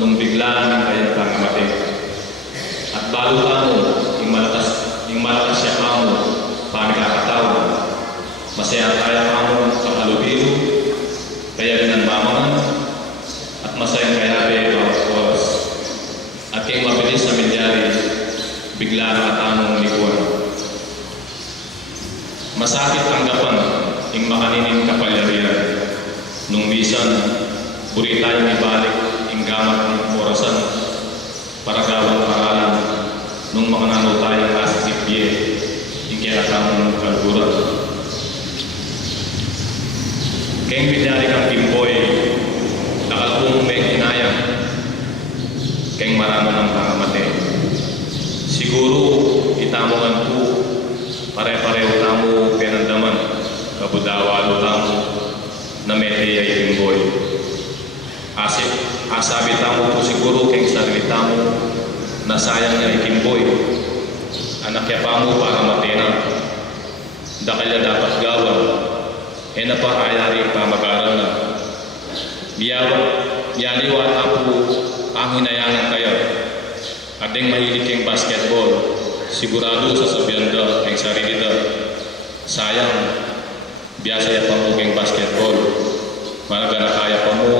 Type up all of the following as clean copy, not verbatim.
nung bigla ng kayang pangamatay. At bago tamo, yung malakas siya kamo, panagkakatawa, masaya kaya kamo sa halubilo, kaya ginanmamangan, at masayang kaya bawat oras. At kay mabilis na milyari, bigla na tamong likuan. Masakit tanggapan, yung makaninin kapalyarihan, nung misan, buri tayong ibalik, yung gamat ng orasan, para gawang paralan, nung makanano tayong asipye, yung kinakamang kalburan. Kayong milyari kang timboy, nakalpong may inayang, kayong marami ng pangamate. Siguro, itamongan po, pare-pareho tamo pinandaman, kabudawalo tamo, na meteyay timboy. Asabi tamo po siguro kayong sarili tamo, na sayang niya ikimboy. Anak ya pa mo para matena. Dakal na dapat gawang, na pa ayari pa mag-aral na. Biyaliwat ako ang hinayangan kayo. Ading mahilig kayong basketball, sigurado sa sabyanda kayong sarili da. Sayang, biyasa ya pa mo kayong basketball. Maraga na kaya pa mo,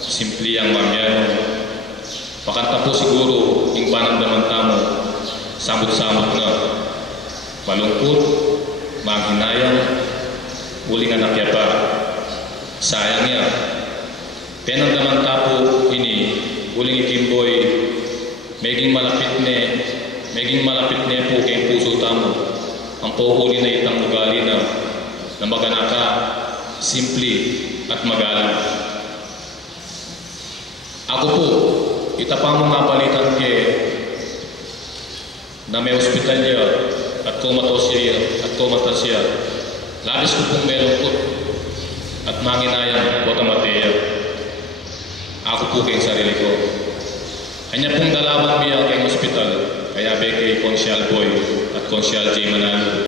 simple ang mamyano. Pakanta po siguro yung panandaman tamo, samot-samot na. Malungkot, manghinayang, uling anak ya pa. Sayang ya. Penandaman tapo ini, uling ikimboy, meging malapit ne po kayong puso tamo. Ang pohuli na itang ugali na maganaka, simple at magalang. Ako po, itapang mga palitan na may ospital niya at kumata siya. Labis ko pong melungkot at manginayang Guatamatea. Ako po kayong sarili ko. Kanya pong dalawang biya kayong ospital, kaya be kay Consyal Boy at Consyal J. Manalo.